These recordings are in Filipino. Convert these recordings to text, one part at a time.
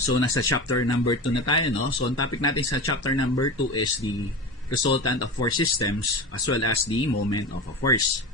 So nasa chapter number 2 na tayo, no? So ang topic natin sa chapter number 2 is the resultant of force systems as well as the moment of a force.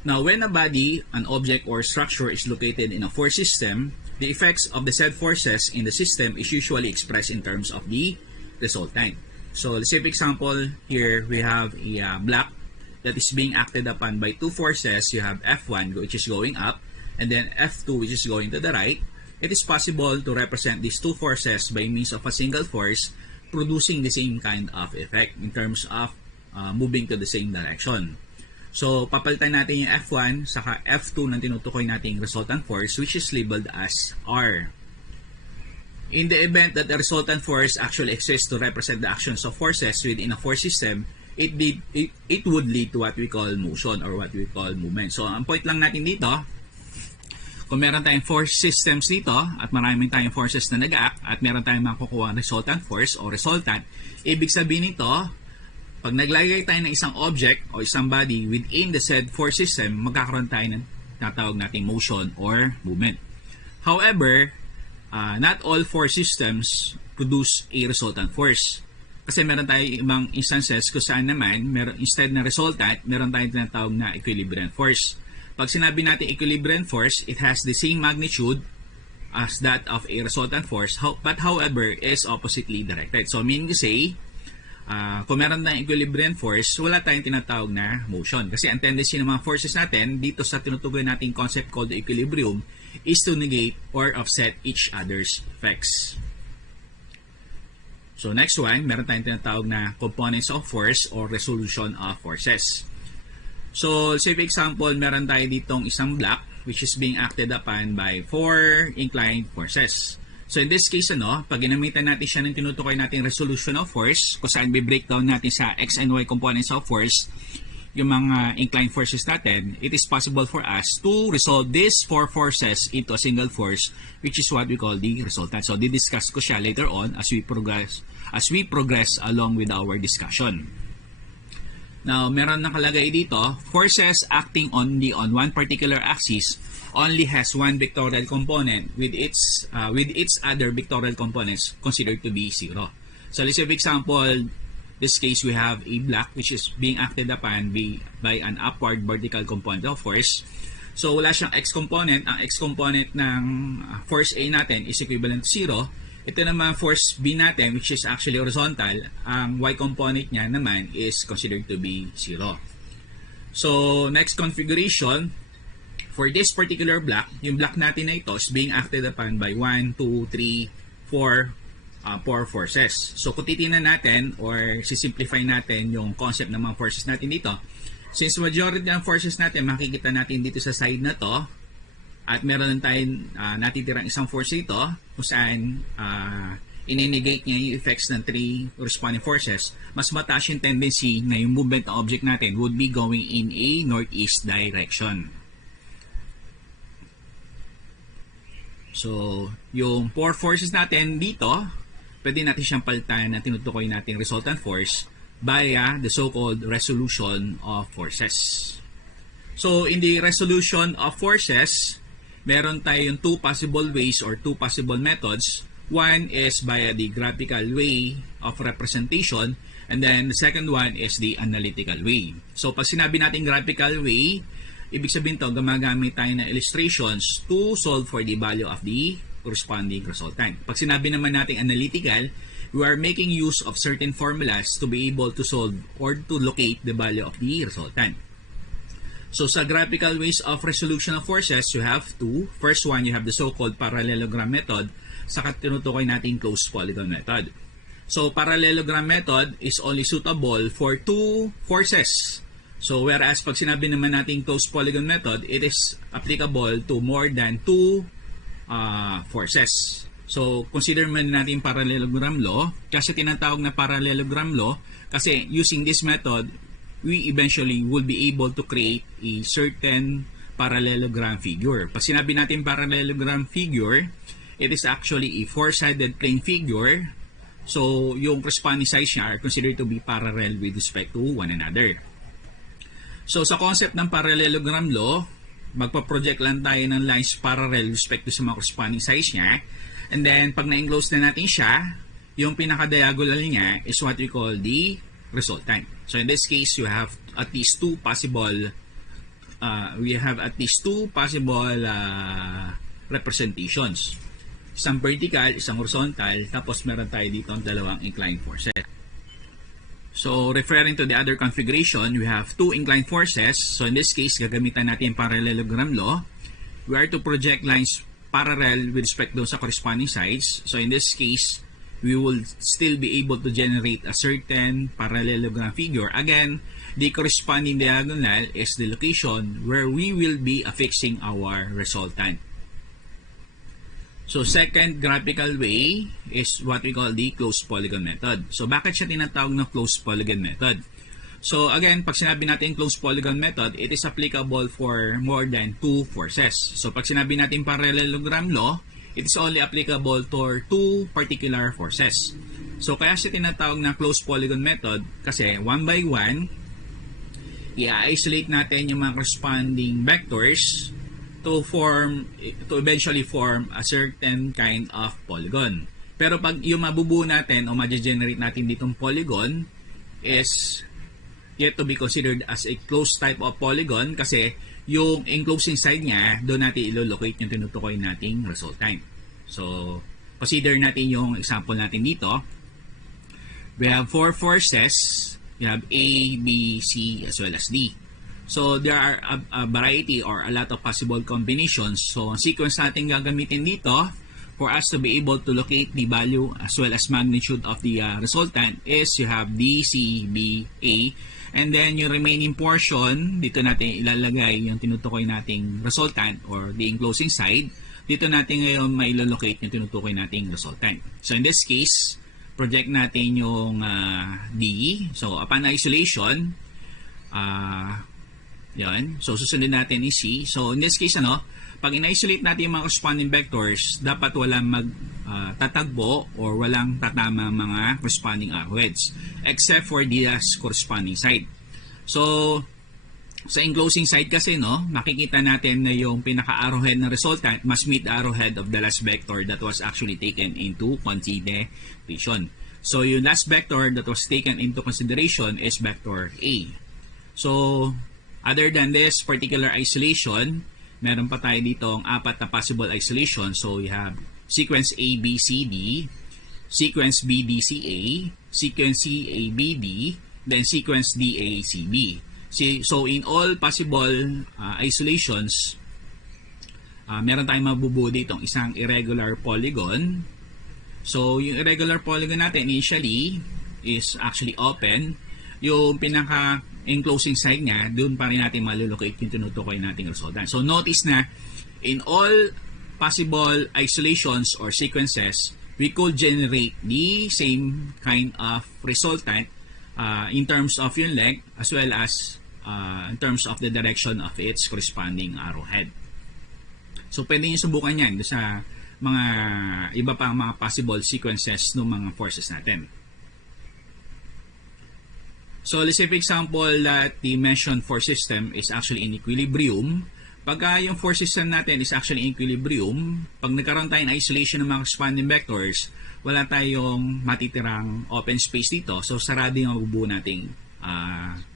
Now, when a body, an object, or structure is located in a force system, the effects of the said forces in the system is usually expressed in terms of the resultant. So let's say, for example, here we have a block that is being acted upon by two forces. You have F1, which is going up, and then F2, which is going to the right. It is possible to represent these two forces by means of a single force producing the same kind of effect in terms of moving to the same direction. So, papalitan natin yung F1 saka F2 na tinutukoy nating resultant force, which is labeled as R. In the event that the resultant force actually exists to represent the actions of forces within a force system, it would lead to what we call motion or what we call movement. So, ang point lang natin dito, kung meron tayong force systems dito at maraming tayong forces na nag-act at meron tayong makukuha resultant force o resultant, ibig sabihin nito, pag naglagay tayo ng isang object o isang body within the said force system, magkakaroon tayo ng natawag nating motion or movement. However, not all force systems produce a resultant force. Kasi meron tayong ibang instances kung saan naman, instead na resultant, meron tayong tinatawag na equilibrium force. Pag sinabi natin equilibrium force, it has the same magnitude as that of a resultant force, but however, is oppositely directed. So, meaning to say, kung meron tayong equilibrium force, wala tayong tinatawag na motion. Kasi ang tendency ng mga forces natin, dito sa tinutukoy nating concept called equilibrium, is to negate or offset each other's effects. So, next one, meron tayong tinatawag na components of force or resolution of forces. So, say for example, meron tayo ditong isang block which is being acted upon by 4 inclined forces. So, in this case, pag ginamitan natin siya ng tinutukoy natin resolution of force, kung saan bi-breakdown natin sa X and Y components of force, yung mga inclined forces natin, it is possible for us to resolve these 4 forces into a single force, which is what we call the resultant. So, di-discuss ko siya later on as we progress along with our discussion. Now, meron nakalagay dito, forces acting only on one particular axis only has one vectorial component with its other vectorial components considered to be 0. So, let's say, for example, this case we have a block which is being acted upon by an upward vertical component of force. So, wala siyang x component. Ang x component ng force A natin is equivalent to 0. Ito naman force B natin, which is actually horizontal, ang y component niya naman is considered to be 0. So, next configuration, for this particular block, yung block natin na ito is being acted upon by 1, 2, 3, 4 forces. So, kung titingnan natin or sisimplify natin yung concept ng mga forces natin dito, since majority ng forces natin makikita natin dito sa side na to, at meron tayong natitirang isang force dito kung saan ininegate niya yung effects ng 3 corresponding forces, mas mataas yung tendency na yung movement ng object natin would be going in a northeast direction. So, yung 4 forces natin dito, pwede natin siyang palitan na tinutukoy natin resultant force via the so-called resolution of forces. So, in the resolution of forces, meron tayong 2 possible ways or 2 possible methods. One is via the graphical way of representation, and then the second one is the analytical way. So, pag sinabi natin graphical way, ibig sabihin to, gumagamit tayo ng illustrations to solve for the value of the corresponding resultant. Pag sinabi naman natin analytical, we are making use of certain formulas to be able to solve or to locate the value of the resultant. So, sa graphical ways of resolution of forces, you have 2. First one, you have the so-called parallelogram method, saka tinutukoy natin closed polygon method. So, parallelogram method is only suitable for 2 forces. So, whereas pag sinabi naman natin closed polygon method, it is applicable to more than 2 forces. So, consider man natin parallelogram law, kasi tinatawag na parallelogram law, kasi using this method, we eventually will be able to create a certain parallelogram figure. Pag sinabi natin parallelogram figure, it is actually a 4-sided plane figure. So, yung corresponding sides niya are considered to be parallel with respect to one another. So, sa concept ng parallelogram law, magpa-project lang tayo ng lines parallel respect to sa mga corresponding sides niya. And then, pag na-enclose na natin siya, yung pinaka-diagonal niya is what we call the resultant. So, in this case, you have at least two possible representations. Isang vertical, isang horizontal, tapos meron tayo dito ang dalawang inclined forces. So, referring to the other configuration, we have two inclined forces. So, in this case, gagamitan natin yung parallelogram law. We are to project lines parallel with respect to sa corresponding sides. So, in this case, we will still be able to generate a certain parallelogram figure. Again, the corresponding diagonal is the location where we will be affixing our resultant. So, second graphical way is what we call the closed polygon method. So, bakit siya tinatawag na closed polygon method? So, again, pag sinabi natin closed polygon method, it is applicable for more than two forces. So, pag sinabi natin parallelogram law, it is only applicable to two particular forces. So, kaya siya tinatawag na closed polygon method kasi one by one, i-isolate natin yung mga corresponding vectors to eventually form a certain kind of polygon. Pero pag yung mabubuo natin o ma-generate natin ditong polygon is yet to be considered as a closed type of polygon kasi yung enclosing side niya, doon natin ilo-locate yung tinutukoy nating resultant. So, consider natin yung example natin dito. We have four forces. You have A, B, C, as well as D. So, there are a variety or a lot of possible combinations. So, ang sequence natin gagamitin dito for us to be able to locate the value as well as magnitude of the resultant is you have D, C, B, A. And then, yung remaining portion, dito natin ilalagay yung tinutukoy nating resultant or the enclosing side. Dito natin ngayon mailolocate yung tinutukoy nating resultant. So, in this case, project natin yung D. So, upon isolation, yan. So, susunod natin is C. So, in this case, pag in-isolate natin yung mga corresponding vectors, dapat walang magtatagbo or walang tatama mga corresponding arrowheads except for the corresponding side. So, sa enclosing side kasi, makikita natin na yung pinaka-arrowhead na resultant must meet the arrowhead of the last vector that was actually taken into consideration. So, yung last vector that was taken into consideration is vector A. So, other than this particular isolation, meron pa tayo dito ang apat na possible isolation. So, we have sequence A, B, C, D, sequence B, D, C, A, sequence C, A, B, D, then sequence D, A, C, B. So, in all possible isolations, meron tayong mabubuo dito isang irregular polygon. So, yung irregular polygon natin initially is actually open. Yung pinaka-enclosing side niya, doon pa rin natin malulocate yung tinutukoy nating resultant. So, notice na in all possible isolations or sequences, we could generate the same kind of resultant in terms of yung length as well as in terms of the direction of its corresponding arrowhead. So, pwede nyo subukan yan sa mga iba pang mga possible sequences ng mga forces natin. So, let's say for example that the mentioned force system is actually in equilibrium. Pagka yung force system natin is actually in equilibrium, pag nagkaroon tayo ng isolation ng mga corresponding vectors, wala tayong matitirang open space dito. So, sarado yung mabubuo nating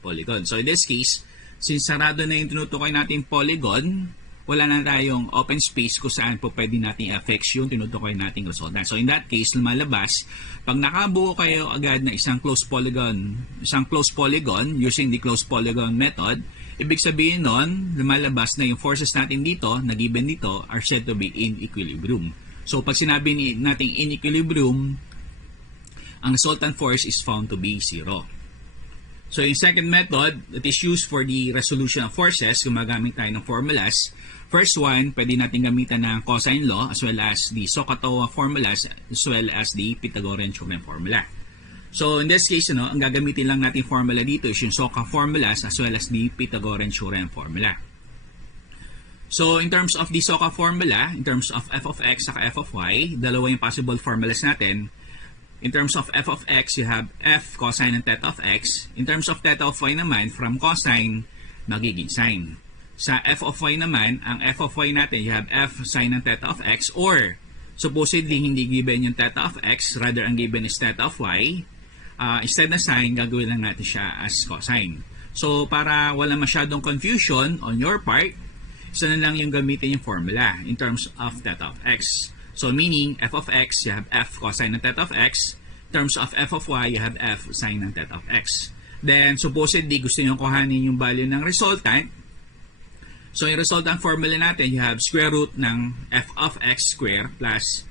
polygon. So, in this case, since sarado na yung tinutukoy nating polygon, wala na tayong open space kung saan po pwede natin affix yung tinutukoy nating resultant. So, in that case, lumalabas, pag nakabuo kayo agad na isang closed polygon using the closed polygon method, ibig sabihin nun, lumalabas na yung forces natin dito, na given dito, are said to be in equilibrium. So, pag sinabi natin in equilibrium, ang resultant force is found to be 0. So, yung second method that is used for the resolution of forces, gumagamit tayo ng formulas. First one, pwede natin gamitan ng cosine law as well as the Sokatoa formulas as well as the Pythagorean theorem formula. So, in this case, ang gagamitin lang natin formula dito is yung Soka formulas as well as the Pythagorean theorem formula. So, in terms of the Soka formula, in terms of f of x at f of y, dalawa yung possible formulas natin. In terms of f of x, you have f cosine and theta of x. In terms of theta of y naman, from cosine, magiging sine. Sa f of y naman, ang f of y natin, you have f sine ng theta of x, or supposedly hindi given yung theta of x, rather ang given is theta of y. Instead na sine, gagawin lang natin siya as cosine. So, para wala masyadong confusion on your part, isa na lang yung gamitin yung formula in terms of theta of x. So, meaning, f of x, you have f cosine ng theta of x. In terms of f of y, you have f sine ng theta of x. Then, supposedly, gusto nyo kuhanin yung value ng resultant. So, yung resultant formula natin, you have square root ng f of x square plus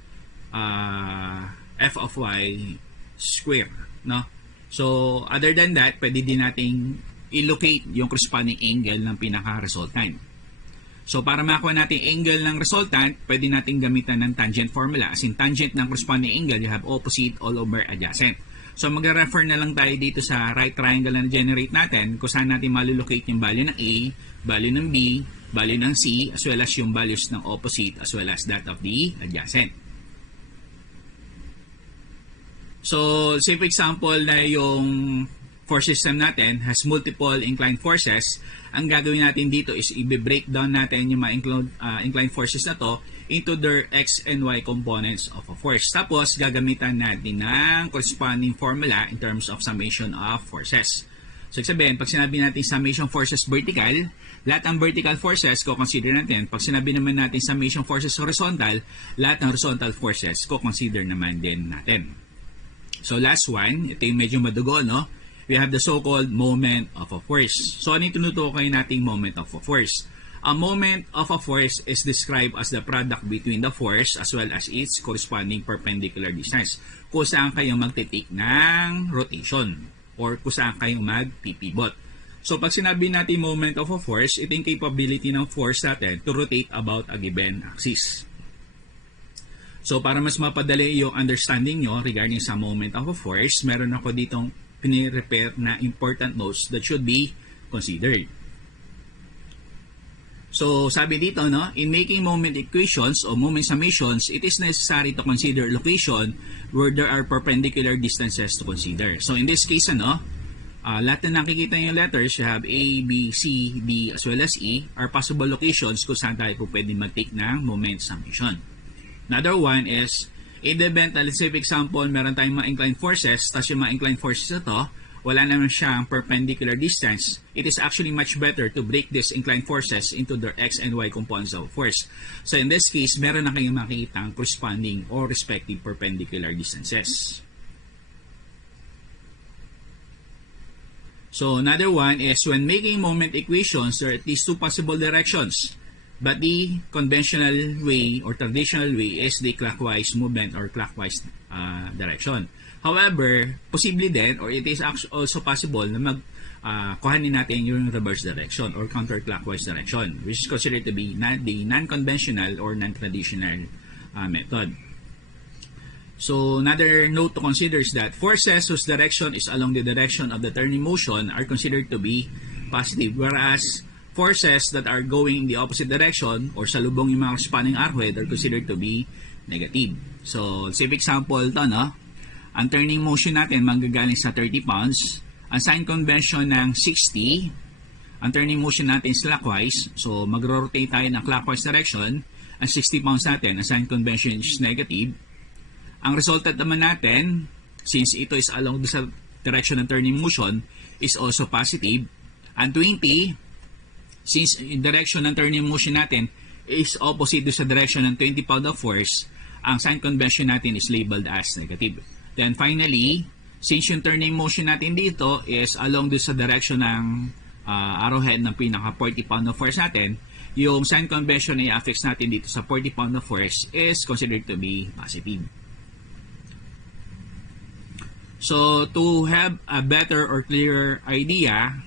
f of y square. No? So, other than that, pwede din nating i-locate yung corresponding angle ng pinaka-resultant. So, para makakuha natin angle ng resultant, pwede nating gamitan ng tangent formula. As in, tangent ng corresponding angle, you have opposite all over adjacent. So, mag-refer na lang tayo dito sa right triangle na generate natin kung saan natin malulocate yung value ng A, value ng B, value ng C, as well as yung values ng opposite, as well as that of the adjacent. So, say for example na yung force system natin has multiple inclined forces. Ang gagawin natin dito is i-breakdown natin yung mga inclined forces na to into their x and y components of a force. Tapos, gagamitan natin ng corresponding formula in terms of summation of forces. So, sabihin, pag sinabi natin summation forces vertical, lahat ng vertical forces ko consider natin. Pag sinabi naman natin summation forces horizontal, lahat ng horizontal forces ko consider naman din natin. So, last one, ito yung medyo madugo, no? We have the so-called moment of a force. So, ano yung tinutukoy nating moment of a force? A moment of a force is described as the product between the force as well as its corresponding perpendicular distance. Kung saan kayo magtitake ng rotation or kung saan kayo mag-pivot. So, pag sinabi natin moment of a force, ito yung capability ng force natin to rotate about a given axis. So, para mas mapadali yung understanding nyo regarding sa moment of a force, meron ako ditong pinire-prepare na important notes that should be considered. So, sabi dito, no, in making moment equations or moment summations, it is necessary to consider location where there are perpendicular distances to consider. So, in this case, lahat na nakikita yung letters, you have A, B, C, D, as well as E, are possible locations kung saan tayo po pwede mag-take ng moment summation. Another one is, in the event, let's say for example, meron tayong mga inclined forces, tapos yung mga inclined forces na to, wala naman siyang perpendicular distance, it is actually much better to break these inclined forces into their x and y components of force. So in this case, meron na kayong makikita ang corresponding or respective perpendicular distances. So another one is when making moment equations, there are at least two possible directions. But the conventional way or traditional way is the clockwise movement or clockwise direction. However, posible din or it is also possible na kuhanin natin yung reverse direction or counterclockwise direction, which is considered to be the non-conventional or non-traditional method. So, another note to consider is that forces whose direction is along the direction of the turning motion are considered to be positive, whereas forces that are going in the opposite direction or salubong yung mga corresponding arrowhead are considered to be negative. So, say for example, ito, no? Ang turning motion natin manggagaling sa 30 pounds. Ang sign convention ng 60, ang turning motion natin is clockwise. So, mag-rotate tayo ng clockwise direction. Ang 60 pounds natin, ang sign convention is negative. Ang resultant naman natin, since ito is along the direction ng turning motion, is also positive. Ang 20, since in direction ng turning motion natin is opposite sa direction ng 20 pound of force, ang sign convention natin is labeled as negative. Then finally, since yung turning motion natin dito is along sa direction ng arrowhead ng pinaka 40 pound of force natin, yung sign convention na i-affix natin dito sa 40 pound of force is considered to be positive. So, to have a better or clearer idea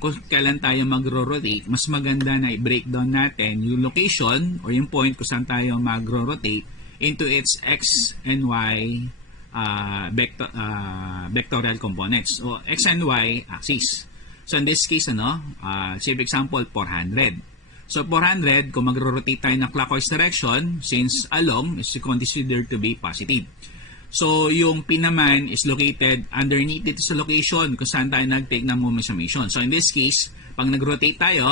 kung kailan tayo magro-rotate, mas maganda na i-breakdown natin yung location or yung point kung saan tayo magro-rotate into its x and y vectorial components o x and y axis. So in this case, say for example 400. So 400, kung magro-rotate tayo ng clockwise direction, since along is considered to be positive. So yung P naman is located underneath dito sa location kung saan tayo nag-take ng moment summation. So in this case, pag nag-rotate tayo,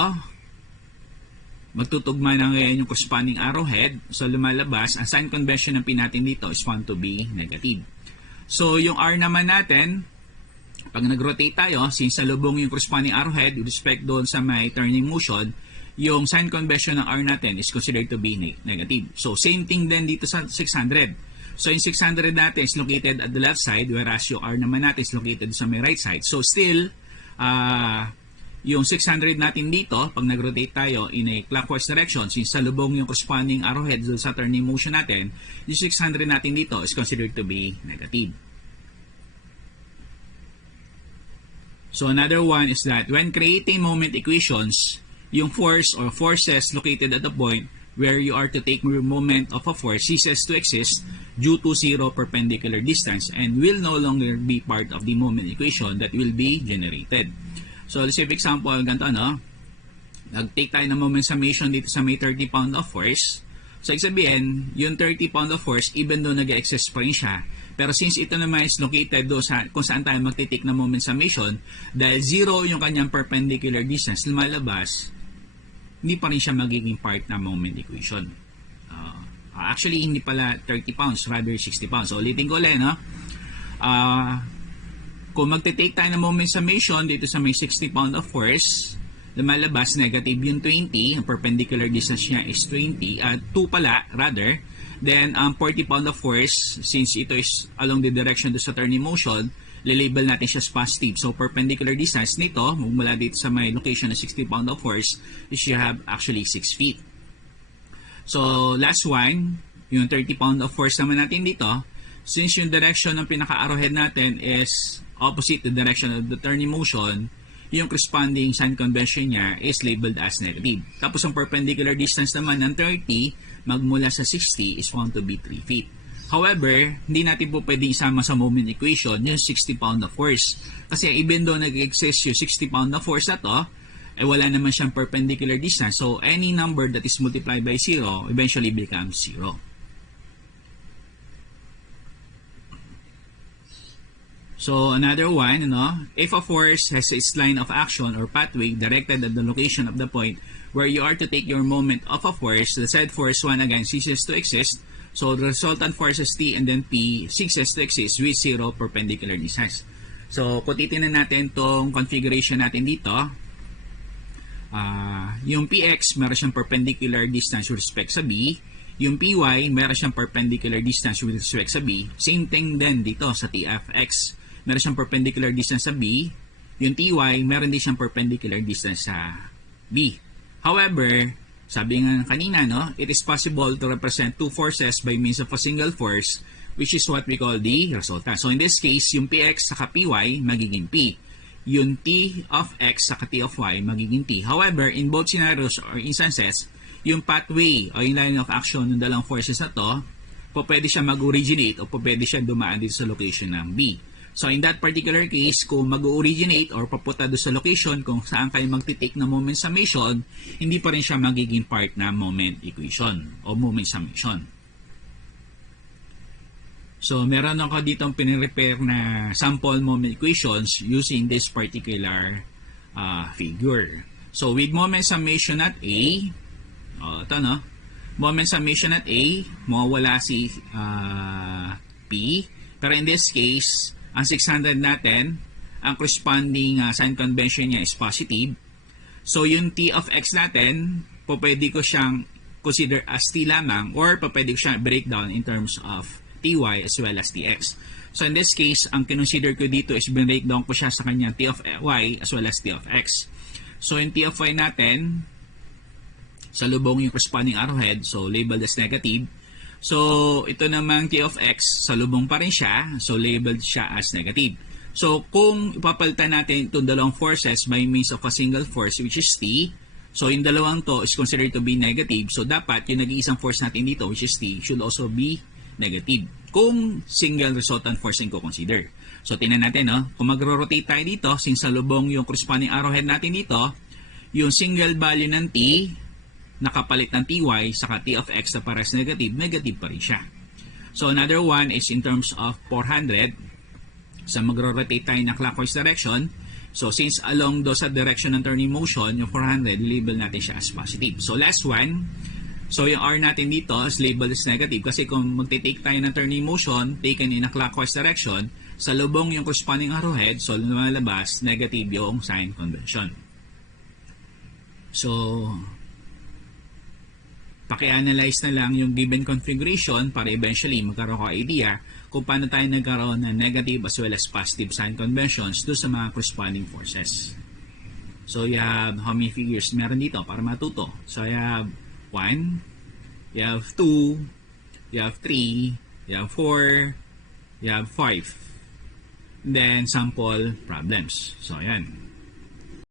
magtutugma na ngayon yung corresponding arrowhead. So lumalabas, ang sign convention ng P natin dito is found to be negative. So yung R naman natin, pag nag-rotate tayo, since salubong yung corresponding arrowhead with respect doon sa may turning motion, yung sign convention ng R natin is considered to be negative. So same thing din dito sa 600. So yung 600 natin is located at the left side, whereas yung R naman natin is located sa may right side. So still, yung 600 natin dito, pag nag-rotate tayo in a clockwise direction, since salubong yung corresponding arrowhead sa turning motion natin, yung 600 natin dito is considered to be negative. So another one is that when creating moment equations, yung force or forces located at the point where you are to take moment of a force ceases to exist due to zero perpendicular distance and will no longer be part of the moment equation that will be generated. So let's say for example, ganito no? Nag-take tayo ng moment summation dito sa may 30 pound of force. So sabihin, yung 30 pound of force, even though nag-exist pa rin siya, pero since ito naman is located do sa kung saan tayo magtitake ng moment summation, dahil zero yung kanyang perpendicular distance, lumalabas, hindi pa rin siya magiging part ng moment equation. Actually, hindi pala 30 pounds, rather 60 pounds. So, ulitin ko ulit, no? Kung magte-take tayo ng moment summation dito sa may 60 pound of force, lumalabas negative yung 20, ang perpendicular distance niya is 20, 2 pala, rather. Then, ang 40 pound of force, since ito is along the direction do sa turning motion, lilabel natin siya as positive. So, perpendicular distance nito, mula dito sa may location na 60 pound of force, is you have actually 6 feet. So, last one, yung 30 pound of force naman natin dito, since yung direction ng pinaka-arrowhead natin is opposite the direction of the turning motion, yung corresponding sign convention niya is labeled as negative. Tapos, ang perpendicular distance naman ng 30, magmula sa 60, is found to be 3 feet. However, hindi natin po pwede isama sa moment equation yung 60 pound of force. Kasi even though nag-exist yung 60 pound of force na to, wala naman siyang perpendicular distance. So, any number that is multiplied by 0 eventually becomes 0. So, another one, if a force has its line of action or pathway directed at the location of the point where you are to take your moment of a force, the said force 1 again ceases to exist. So, the resultant forces T and then P ceases to exist with zero perpendicular distance. So, kung titignan natin itong configuration natin dito, yung PX meron siyang perpendicular distance with respect sa B. Yung PY meron siyang perpendicular distance with respect sa B. Same thing din dito sa TFX. Meron siyang perpendicular distance sa B. Yung TY meron din siyang perpendicular distance sa B. However, sabi nga kanina, it is possible to represent two forces by means of a single force, which is what we call the resultant. So in this case, yung PX saka PY magiging P. Yung T of X saka T of Y magiging T. However, in both scenarios or instances, yung pathway o yung line of action ng dalawang forces na to, pwede siya mag-originate o pwede siya dumaan dito sa location ng B. So in that particular case, kung mag-originate or papunta doon sa location kung saan kayo magtitake ng moment summation, hindi pa rin siya magiging part ng moment equation o moment summation. So meron ako ditong pinrepair na sample moment equations using this particular figure. So with moment summation at A, ito moment summation at A, mawawala si P, pero in this case, ang 600 natin, ang corresponding sign convention niya is positive. So, yung T of X natin, pwede ko siyang consider as T lamang or pwede ko siyang breakdown in terms of Ty as well as Tx. So, in this case, ang kinonsider ko dito is breakdown ko siya sa kanyang T of Y as well as T of X. So, yung T of Y natin, sa lubong yung corresponding arrowhead, so labeled as negative. So, ito namang T of X, sa lubong pa rin siya, so labeled siya as negative. So, kung ipapalitan natin itong dalawang forces by means of a single force which is T, so yung dalawang to is considered to be negative, so dapat yung nag-iisang force natin dito which is T should also be negative kung single resultant force yung consider. So, tingnan natin, kung magro-rotate tayo dito, since sa lubong yung corresponding arrowhead natin dito, yung single value ng T, nakapalit ng Ty saka T of X na pares negative, negative pa rin siya. So, another one is in terms of 400. Sa magro-rotate tayo ng clockwise direction, So, since along do sa direction ng turning motion, yung 400, label natin siya as positive. So, last one. So, yung R natin dito is labeled as negative kasi kung magtitake tayo ng turning motion taken in a clockwise direction, sa lubong yung corresponding arrowhead, so lumalabas, negative yung sign convention. So, paki-analyze na lang yung given configuration para eventually magkaroon ka idea kung paano tayo nagkaroon ng negative as well as positive sign conventions do sa mga corresponding forces. So, you have how many figures meron dito para matuto? So, you have 1, you have 2, you have 3, you have 4, you have 5. Then, sample problems. So, ayan.